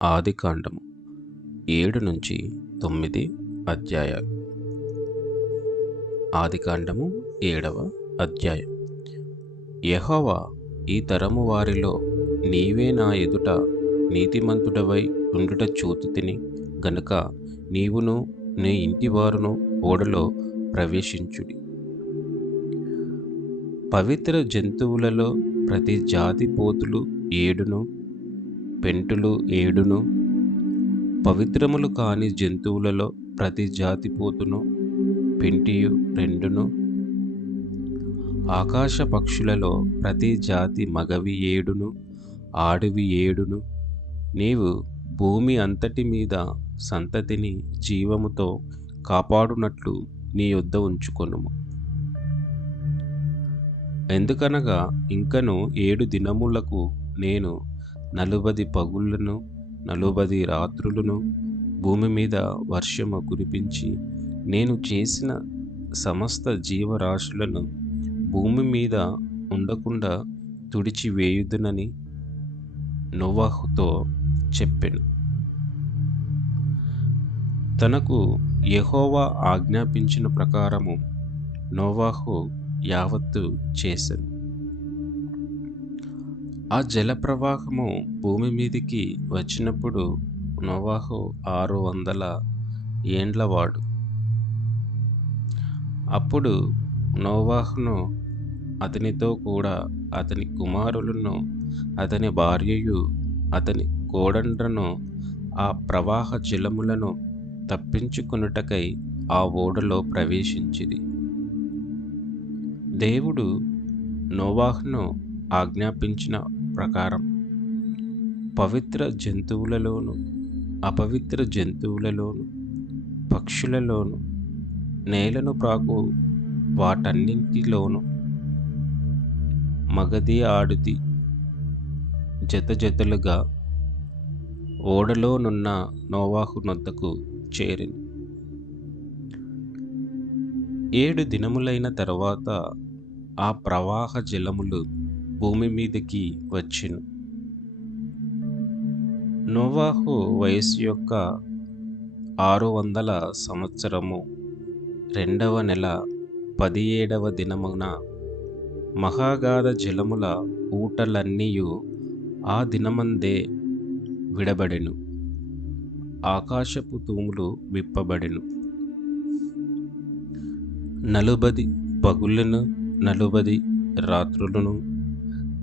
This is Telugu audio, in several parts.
ఆదికాండము 7-9 అధ్యాయాలు. ఆదికాండము 7వ అధ్యాయం. యెహోవా, ఈ తరము వారిలో నీవే నా ఎదుట నీతిమంతుడవై ఉండుట చూచితిని గనుక నీవును నీ ఇంటివారును ఓడలో ప్రవేశించుడి. పవిత్ర జంతువులలో ప్రతి జాతి పోతులు 7, పెంటులు 7, పవిత్రములు కాని జంతువులలో ప్రతి జాతి పోతును పెంటియు 2, ఆకాశ పక్షులలో ప్రతి జాతి మగవి 7, ఆడవి 7. నీవు భూమి అంతటి మీద సంతతిని జీవముతో కాపాడునట్లు నీ యొద్ద ఉంచుకొనుము. ఎందుకనగా ఇంకను 7 దినములకు నేను 40 పగుళ్లను 40 రాత్రులను భూమి మీద వర్షము కురిపించి నేను చేసిన సమస్త జీవరాశులను భూమి మీద ఉండకుండా తుడిచివేయుదునని నోవహుతో చెప్పెను. తనకు యెహోవా ఆజ్ఞాపించిన ప్రకారము నోవహు యావత్తు చేసెను. ఆ జలప్రవాహము భూమి మీదికి వచ్చినప్పుడు నోవహు 600 ఏండ్లవాడు. అప్పుడు నోవహును అతనితో కూడా అతని కుమారులను అతని భార్యయు అతని కోడండ్రను ఆ ప్రవాహ జలములను తప్పించుకొనుటకై ఆ ఓడలో ప్రవేశించిరి. దేవుడు నోవహును ఆజ్ఞాపించిన ప్రకారం పవిత్ర జంతువులలోను అపవిత్ర జంతువులలోను పక్షులలోను నేలను ప్రాకు వాటన్నింటిలోను మగది ఆడుది జతలుగా ఓడలోనున్న నోవహు నొద్దకు చేరిను. 7 దినములైన తరువాత ఆ ప్రవాహ జలములు భూమి మీదకి వచ్చెను. నోవహు వయస్సు యొక్క 600 సంవత్సరము 2వ నెల 17వ దినమున మహాగాధ జలముల ఊటలన్నీయు ఆ దినమందే విడబడెను. ఆకాశపు తూములు విప్పబడెను. 40 పగుళ్ళను 40 రాత్రులను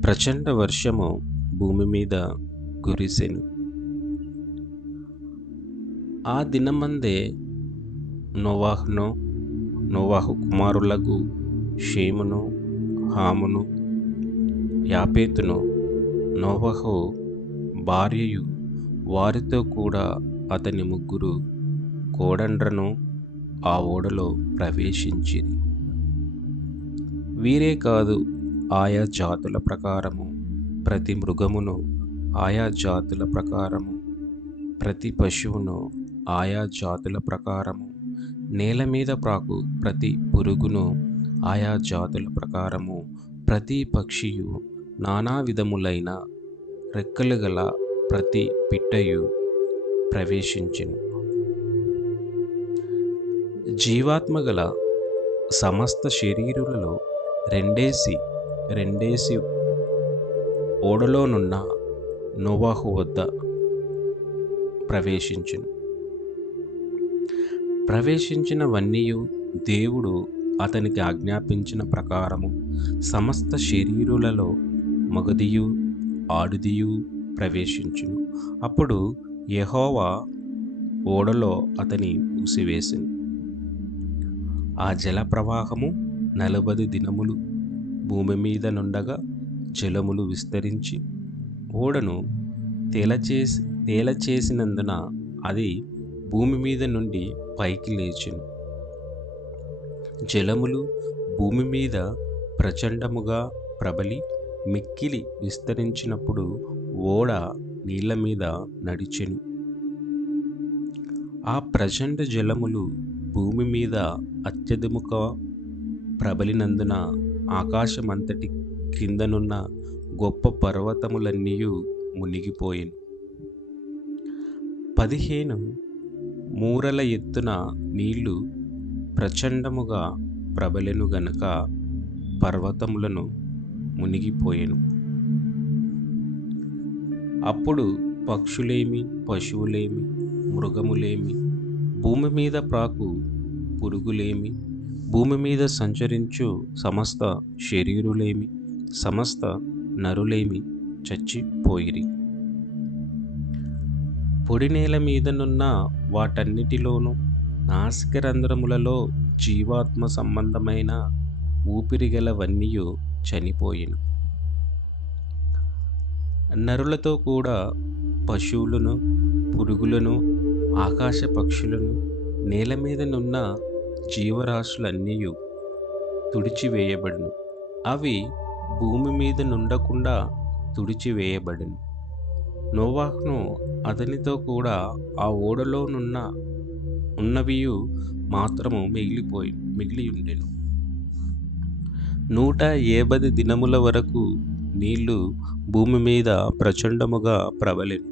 ప్రచండ వర్షము భూమి మీద కురిసెను. ఆ దినమందే నోవహును నోవహు కుమారులకు షేమును హామును యాపేతును నోవహు భార్యయు వారితో కూడా అతని 3 కోడండ్రను ఆ ఓడలో ప్రవేశించిరి. వీరే కాదు, ఆయా జాతుల ప్రకారము ప్రతి మృగమును, ఆయా జాతుల ప్రకారము ప్రతి పశువును, ఆయా జాతుల ప్రకారము నేల మీద ప్రాకు ప్రతి పురుగును, ఆయా జాతుల ప్రకారము ప్రతి పక్షియు, నానా విధములైన రెక్కలు గల ప్రతి పిట్టయు ప్రవేశించెను. జీవాత్మ గల సమస్త శరీరులలో రెండేసి ఓడలోనున్న నోవహు వద్ద ప్రవేశించినవన్నీయు దేవుడు అతనికి ఆజ్ఞాపించిన ప్రకారము సమస్త శరీరులలో మగదియు ఆడుదియు ప్రవేశించును. అప్పుడు యెహోవా ఓడలో అతని మూసివేసెను. ఆ జల ప్రవాహము 40 దినములు భూమి మీద నుండగా జలములు విస్తరించి ఓడను తేలచేసినందున అది భూమి మీద నుండి పైకి లేచెను. జలములు భూమి మీద ప్రచండముగా ప్రబలి మిక్కిలి విస్తరించినప్పుడు ఓడ నీళ్ల మీద నడిచెను. ఆ ప్రచండ జలములు భూమి మీద అత్యధికముగా ప్రబలినందున ఆకాశమంతటి క్రిందనున్న గొప్ప పర్వతములన్నీయు మునిగిపోయెను. 15 మూరల ఎత్తున నీళ్లు ప్రచండముగా ప్రబలెను గనుక పర్వతములను మునిగిపోయెను. అప్పుడు పక్షులేమి, పశువులేమి, మృగములేమి, భూమి మీద ప్రాకు పురుగులేమి, భూమి మీద సంచరించు సమస్త శరీరులేమి, సమస్త నరులేమి చచ్చిపోయిరి. పొడి నేల మీదనున్న వాటన్నిటిలోనూ నాసికరంధ్రములలో జీవాత్మ సంబంధమైన ఊపిరిగలవన్నీయు చనిపోయెను. నరులతో కూడా పశువులను, పురుగులను, ఆకాశ పక్షులను, నేల మీదనున్న జీవరాశులన్నీయు తుడిచివేయబడును. అవి భూమి మీద నుండకుండా తుడిచివేయబడును. నోవాహును అతనితో కూడా ఆ ఓడలో ఉన్నవియు మాత్రము మిగిలియుండెను. 180 దినముల వరకు నీళ్లు భూమి మీద ప్రచండముగా ప్రబలెను.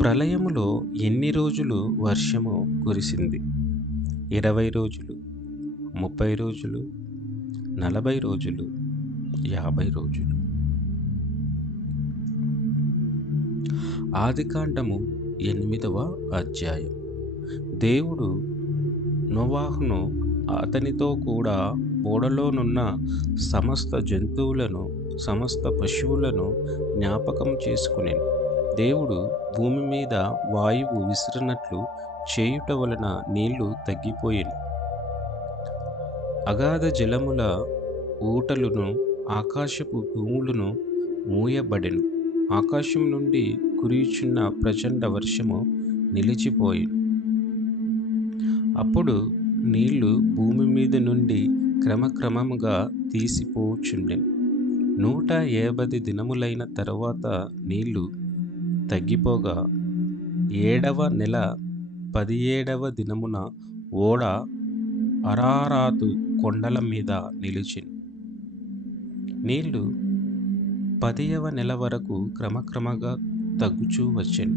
ప్రళయములో ఎన్ని రోజులు వర్షము కురిసింది? 20 రోజులు, 30 రోజులు, 40 రోజులు, 50 రోజులు. ఆదికాండము 8వ అధ్యాయం. దేవుడు నోవాహును అతనితో కూడా ఓడలోనున్న సమస్త జంతువులను, సమస్త పశువులను జ్ఞాపకం చేసుకొనెను. దేవుడు భూమి మీద వాయువు విసిరినట్లు చేయుట వలన నీళ్లు తగ్గిపోయెను. అగాధ జలముల ఊటలును ఆకాశపు తూములను మూయబడెను. ఆకాశం నుండి కురియుచున్న ప్రచండ వర్షము నిలిచిపోయెను. అప్పుడు నీళ్లు భూమి మీద నుండి క్రమక్రమముగా తీసిపోచుండెను. 180 దినములైన తరువాత నీళ్లు తగ్గిపోగా 7వ నెల 17వ దినమున ఓడ అరారాతు కొండల మీద నిలిచెను. నీళ్లు 10వ నెల వరకు క్రమక్రమంగా తగ్గుచూ వచ్చెను.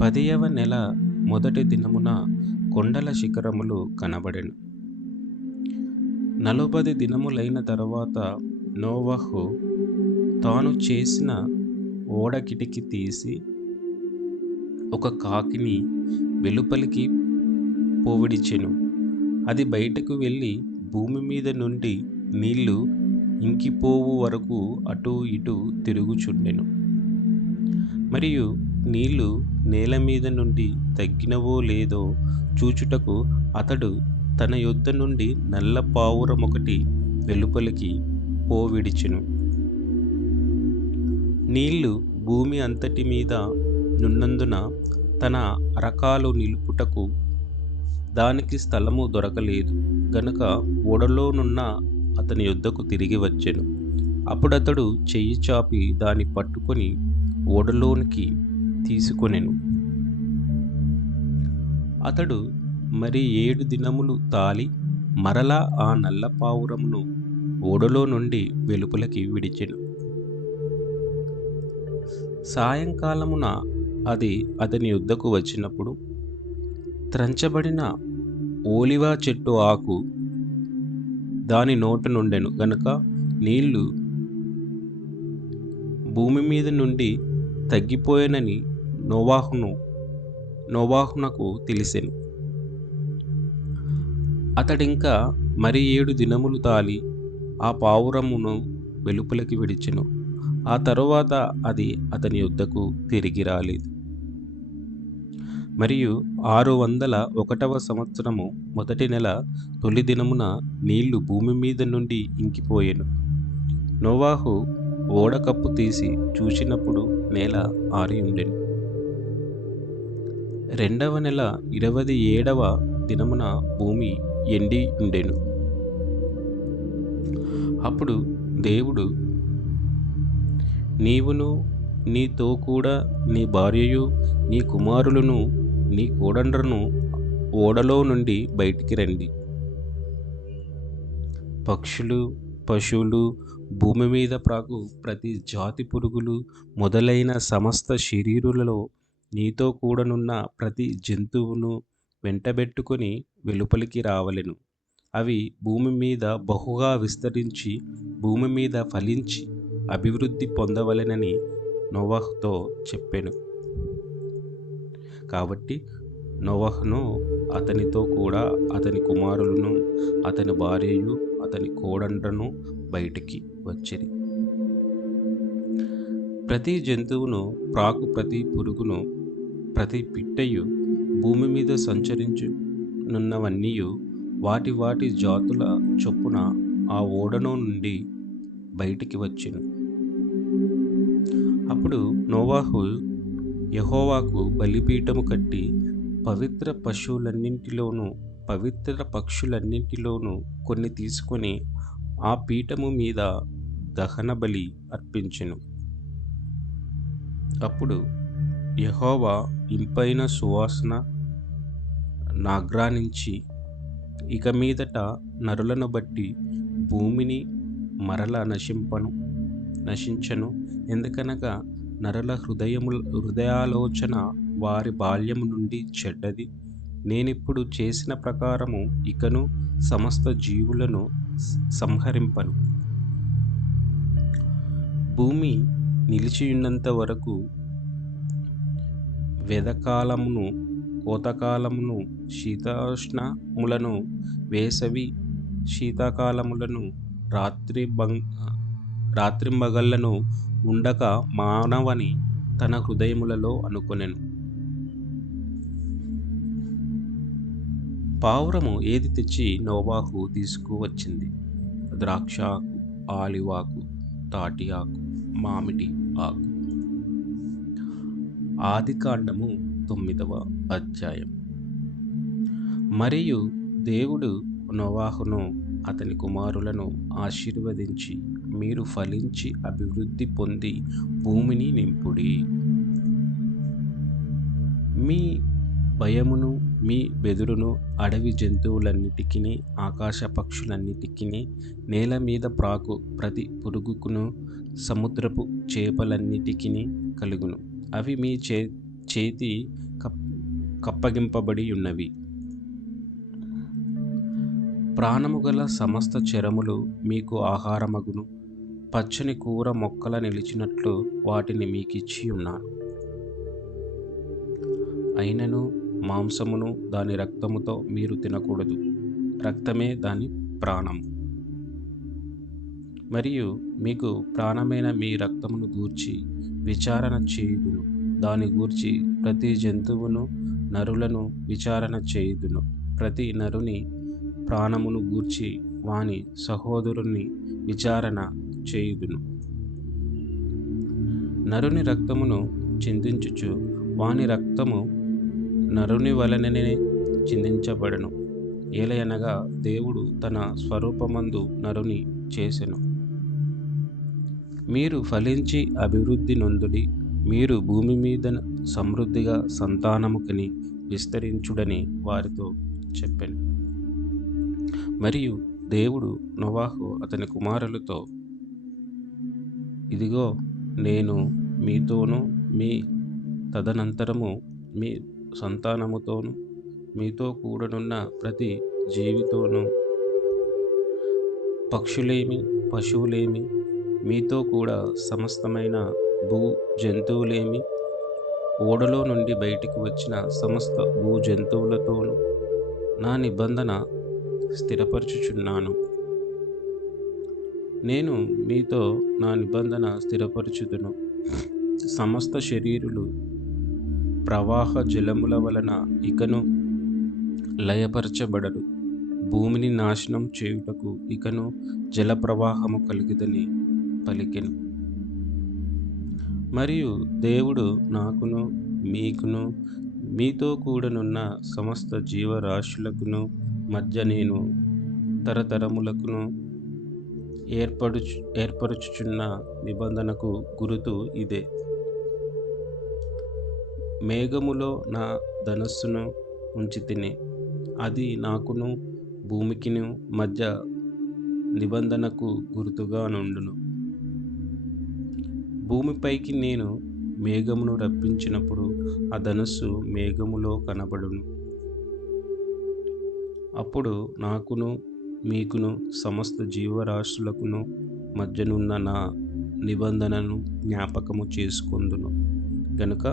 10వ నెల మొదటి దినమున కొండల శిఖరములు కనబడెను. 40 దినములైన తరువాత నోవహు తాను చేసిన ఓడ కిటికీ తీసి ఒక కాకిని వెలుపలికి పోవిడిచెను. అది బయటకు వెళ్ళి భూమి మీద నుండి నీళ్లు ఇంకిపోవు వరకు అటూ ఇటూ తిరుగుచుండెను. మరియు నీళ్లు నేల మీద నుండి తగ్గినవో లేదో చూచుటకు అతడు తన యొద్ద నుండి నల్ల పావురమొకటి వెలుపలికి పోవిడిచెను. నీళ్లు భూమి అంతటి మీద నున్నందున తన అరకాలు నిలుపుటకు దానికి స్థలము దొరకలేదు గనుక ఓడలోనున్న అతని యొద్దకు తిరిగి వచ్చెను. అప్పుడతడు చెయ్యి చాపి దాన్ని పట్టుకొని ఓడలోనికి తీసుకొనెను. అతడు మరి 7 దినములు తాలి మరలా ఆ నల్ల పావురమును ఓడలో నుండి వెలుపలికి విడిచెను. సాయంకాలమున అది అతని యొద్దకు వచ్చినప్పుడు త్రంచబడిన ఓలివ చెట్టు ఆకు దాని నోట నుండెను గనుక నీళ్లు భూమి మీద నుండి తగ్గిపోయెనని నోవాహునకు తెలిసెను. అతడింకా మరి 7 దినములు తాలి ఆ పావురమును వెలుపలికి విడిచెను. ఆ తరువాత అది అతని యొద్దకు తిరిగి రాలేదు. మరియు 601వ సంవత్సరము మొదటి నెల తొలి దినమున నీళ్లు భూమి మీద నుండి ఇంకిపోయెను. నోవాహు ఓడ కప్పు తీసి చూచినప్పుడు నేల ఆరి ఉండెను. 2వ నెల 27వ దినమున భూమి ఎండి ఉండెను. అప్పుడు దేవుడు, నీవును నీతో కూడా నీ భార్యయు నీ కుమారులను నీ కోడండ్రను ఓడలో నుండి బయటికి రండి. పక్షులు, పశువులు, భూమి మీద ప్రాకు ప్రతి జాతి పురుగులు మొదలైన సమస్త శరీరులలో నీతో కూడనున్న ప్రతి జంతువును వెంటబెట్టుకొని వెలుపలికి రావలెను. అవి భూమి మీద బహుగా విస్తరించి భూమి మీద ఫలించి అభివృద్ధి పొందవలెనని నోవహుతో చెప్పెను. కాబట్టి నోవహును అతనితో కూడా అతని కుమారులను అతని భార్యయు అతని కోడండ్రను బయటికి వచ్చిరి. ప్రతి జంతువును ప్రాకు ప్రతి పురుగును ప్రతి పిట్టయు భూమి మీద సంచరించునున్నవన్నీయు వాటి వాటి జాతుల చొప్పున ఆ ఓడలో నుండి బయటికి వచ్చెను. అప్పుడు నోవహు యెహోవాకు బలిపీఠము కట్టి పవిత్ర పశువులన్నింటిలోనూ పవిత్ర పక్షులన్నింటిలోనూ కొన్ని తీసుకొని ఆ పీఠము మీద దహన బలి అర్పించెను. అప్పుడు యెహోవా ఇంపైన సువాసన నాగ్రానించి, ఇక మీదట నరులను బట్టి భూమిని మరల నశించను. ఎందుకనగా నరుల హృదయాలోచన వారి బాల్యము నుండి చెడ్డది. నేనిప్పుడు చేసిన ప్రకారము ఇకను సమస్త జీవులను సంహరింపను. భూమి నిలిచియున్నంత వరకు వెదకాలమును కోతకాలమును శీతోష్ణములను వేసవి శీతాకాలములను రాత్రింబగళ్లను ఉండక మానవని తన హృదయములలో అనుకొనెను. పావురము ఏది తెచ్చి నోవహు తీసుకువచ్చింది? ద్రాక్షాకు, ఆలివాకు, తాటి ఆకు, మామిడి ఆకు. ఆదికాండము 9వ అధ్యాయం. మరియు దేవుడు నోవహును అతని కుమారులను ఆశీర్వదించి, మీరు ఫలించి అభివృద్ధి పొంది భూమిని నింపుడి. మీ భయమును మీ బెదురును అడవి జంతువులన్నిటికిని ఆకాశ పక్షులన్నిటికిని నేల మీద ప్రాకు ప్రతి పురుగుకును సముద్రపు చేపలన్నిటికిని కలుగును. అవి మీ చేతి కప్పగింపబడి ఉన్నవి. ప్రాణము గల సమస్త చరములు మీకు ఆహారమగును. పచ్చని కూర మొక్కల నిలిచినట్లు వాటిని మీకిచ్చి ఉన్నాను. అయినను మాంసమును దాని రక్తముతో మీరు తినకూడదు. రక్తమే దాని ప్రాణము. మరియు మీకు ప్రాణమైన మీ రక్తమును గూర్చి విచారణ చేయుదును. దాని గూర్చి ప్రతి జంతువును నరులను విచారణ చేయుదును. ప్రతి నరుని ప్రాణమును గూర్చి వాని సహోదరుని విచారణ చేయుదును. నరుని రక్తమును చిందించుచు వాని రక్తము నరుని వలననే చిందించబడను. ఏలయనగా దేవుడు తన స్వరూపమందు నరుని చేసెను. మీరు ఫలించి అభివృద్ధి నొందుడి. మీరు భూమి మీద సమృద్ధిగా సంతానము కని విస్తరించుడని వారితో చెప్పెను. మరియు దేవుడు నోవహు అతని కుమారులతో, ఇదిగో నేను మీతోనూ మీ తదనంతరము మీ సంతానముతోనూ మీతో కూడనున్న ప్రతి జీవితోనూ పక్షులేమి పశువులేమి మీతో కూడా సమస్తమైన భూ జంతువులేమి ఓడలో నుండి బయటికి వచ్చిన సమస్త భూ జంతువులతోనూ నా నిబంధన స్థిరపరచుచున్నాను. నేను మీతో నా నిబంధన స్థిరపరచుదును. సమస్త శరీరులు ప్రవాహ జలముల వలన ఇకను లయపరచబడరు. భూమిని నాశనం చేయుటకు ఇకను జల ప్రవాహము కలుగుదని పలికెను. మరియు దేవుడు నాకును మీకును మీతో కూడనున్న సమస్త జీవరాశులకును మధ్య నేను తరతరములకును ఏర్పరచుచున్న నిబంధనకు గురుతు ఇదే. మేఘములో నా ధనస్సును ఉంచితిని. అది నాకును భూమికిను మధ్య నిబంధనకు గుర్తుగా నుండును. భూమిపైకి నేను మేఘమును రప్పించినప్పుడు ఆ ధనుస్సు మేఘములో కనబడును. అప్పుడు నాకును మీకును సమస్త జీవరాశులకును మధ్యనున్న నా నిబంధనను జ్ఞాపకము చేసుకొందును గనుక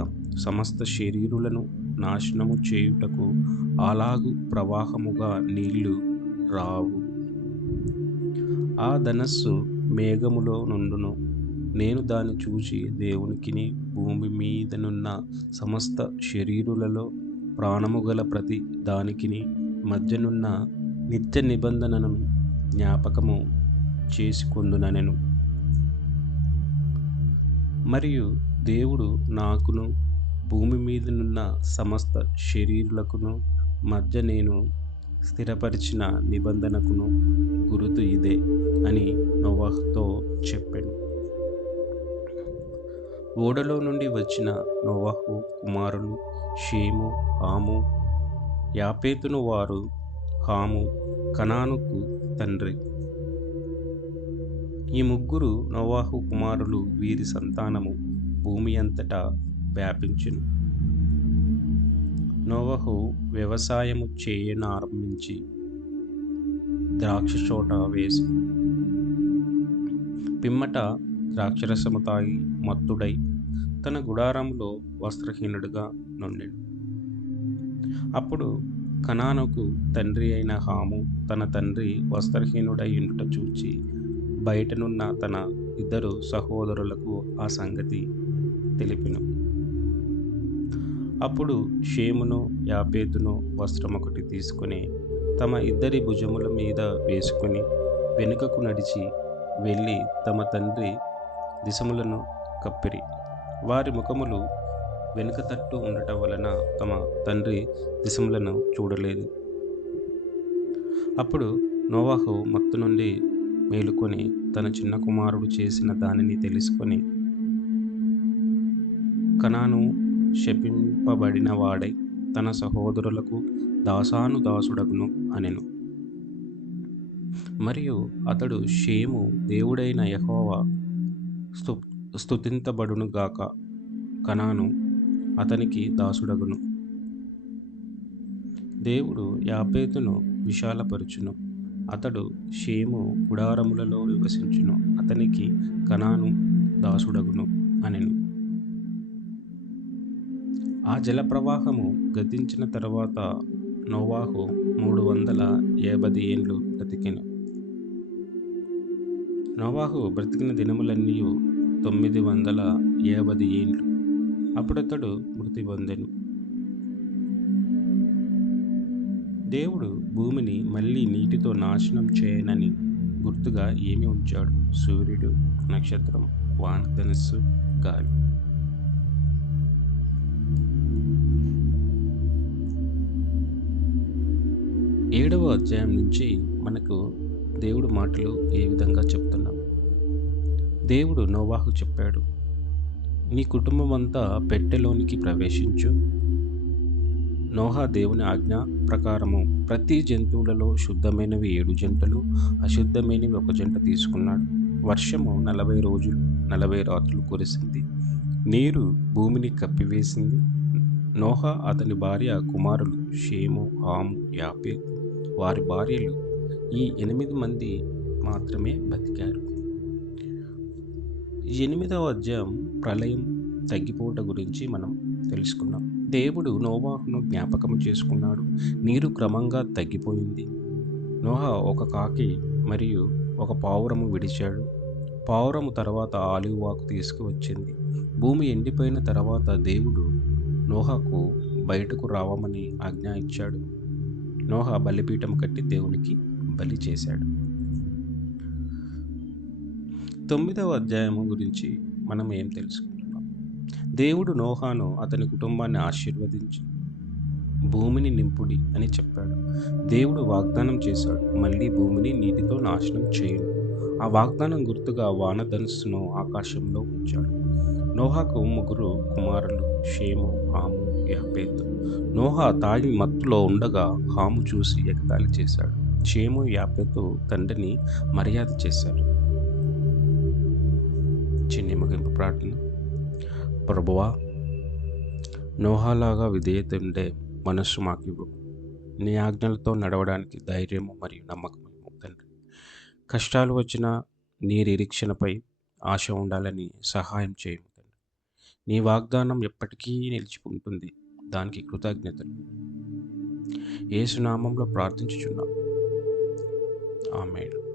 సమస్త శరీరులను నాశనము చేయుటకు అలాగు ప్రవాహముగా నీళ్లు రావు. ఆ ధనస్సు మేఘములో నుండును. నేను దాన్ని చూసి దేవునికిని భూమి మీదనున్న సమస్త శరీరులలో ప్రాణము గల ప్రతి దానికిని మధ్యనున్న నిత్య నిబంధనను జ్ఞాపకము చేసుకొందుననెను. మరియు దేవుడు నాకును భూమి మీదనున్న సమస్త శరీరులకును మధ్య నేను స్థిరపరిచిన నిబంధనకును గురుతు ఇదే అని నోవహుతో చెప్పాను. ఓడలో నుండి వచ్చిన నోవహు కుమారులు షేము, హాము, యాపేతును. వారు హాము కనానుకు తండ్రి. ఈ ముగ్గురు నోవహు కుమారులు. వీరి సంతానము భూమి అంతటా వ్యాపించెను. నోవహు వ్యవసాయము చేయనారంభించి ద్రాక్ష తోట వేసి పిమ్మట ద్రాక్షరసము తాగి మత్తుడై తన గుడారంలో వస్త్రహీనుడుగా నుండెను. అప్పుడు కనానుకు తండ్రి అయిన హాము తన తండ్రి వస్త్రహీనుడై ఉండుట చూచి బయటనున్న తన ఇద్దరు సహోదరులకు ఆ సంగతి తెలిపెను. అప్పుడు షేమును యాపేతును వస్త్రమొకటి తీసుకొని తమ ఇద్దరి భుజముల మీద వేసుకొని వెనుకకు నడిచి వెళ్ళి తమ తండ్రి దిశములను కప్పిరి. వారి ముఖములు వెనుక తట్టు ఉండటం వలన తమ తండ్రి దిశములను చూడలేదు. అప్పుడు నోవహు మత్తు నుండి మేలుకొని తన చిన్న కుమారుడు చేసిన దానిని తెలుసుకొని కనాను శపింపబడిన వాడై తన సహోదరులకు దాసానుదాసుడగును అనెను. మరియు అతడు షేము దేవుడైన యెహోవా స్తుతింపబడును గాక, కనాను అతనికి దాసుడగును. దేవుడు యాపేతును విశాలపరచును, అతడు షేము గుడారములలో నివసించును, అతనికి కనాను దాసుడగును అనెను. ఆ జలప్రవాహము గతించిన తరువాత నోవహు 350 ఏండ్లు బ్రతికెను. నోవహు బ్రతికిన దినములన్నీ 950 ఏండ్లు. అప్పుడతడు మృతి పొందెను. దేవుడు భూమిని మళ్ళీ నీటితో నాశనం చేయనని గుర్తుగా ఏమి ఉంచాడు? సూర్యుడు, నక్షత్రం, వానధనస్సు, గాలి. ఏడవ అధ్యాయం నుంచి మనకు దేవుడు మాటలు ఏ విధంగా చెప్తున్నాం. దేవుడు నోవహు చెప్పాడు, నీ కుటుంబం అంతా పెట్టెలోనికి ప్రవేశించు. నోహా దేవుని ఆజ్ఞ ప్రకారము ప్రతి జంతువులలో శుద్ధమైనవి 7 జంటలు, అశుద్ధమైనవి 1 జంట తీసుకున్నాడు. వర్షము 40 రోజులు 40 రాత్రులు కురిసింది. నీరు భూమిని కప్పివేసింది. నోహా, అతని భార్య, కుమారులు షేము, హాము, యాపేతు, వారి భార్యలు, ఈ 8 మంది మాత్రమే బతికారు. 8వ అధ్యాయం ప్రళయం, తగ్గిపోవట గురించి మనం తెలుసుకున్నాం. దేవుడు నోవహును జ్ఞాపకం చేసుకున్నాడు. నీరు క్రమంగా తగ్గిపోయింది. నోహా ఒక కాకి మరియు ఒక పావురము విడిచాడు. పావురము తర్వాత ఆలివ్ తీసుకువచ్చింది. భూమి ఎండిపోయిన తర్వాత దేవుడు నోహాకు బయటకు రావమని ఆజ్ఞ ఇచ్చాడు. నోహా బలిపీఠం కట్టి దేవునికి బలి చేశాడు. 9వ అధ్యాయము గురించి మనం ఏం తెలుసుకుంటున్నాం? దేవుడు నోహాను అతని కుటుంబాన్ని ఆశీర్వదించి భూమిని నింపుడి అని చెప్పాడు. దేవుడు వాగ్దానం చేశాడు, మళ్ళీ భూమిని నీటితో నాశనం చేయను. ఆ వాగ్దానం గుర్తుగా వానధనుస్సును ఆకాశంలో ఉంచాడు. నోహాకు 3 కుమారులు, షేము, హాము, యాపేతు. నోహా తాగి మత్తులో ఉండగా హాము చూసి ఎగతాళి చేశాడు. షేము యాపెతు తండ్రిని మర్యాద చేశారు. చిన్ని ముగింపు ప్రార్థన. ప్రభువా, నోహాలాగా విధేయత ఉండే మనస్సు మాకివ్వు. నీ ఆజ్ఞలతో నడవడానికి ధైర్యము మరియు నమ్మకం ఇవ్వు తండ్రి. కష్టాలు వచ్చినా నీ నిరీక్షణపై ఆశ ఉండాలని సహాయం చేయము తండ్రి. నీ వాగ్దానం ఎప్పటికీ నిలిచి ఉంటుంది. దానికి కృతజ్ఞతలు. యేసు నామంలో ప్రార్థించుచున్నాం. ఆమేన్.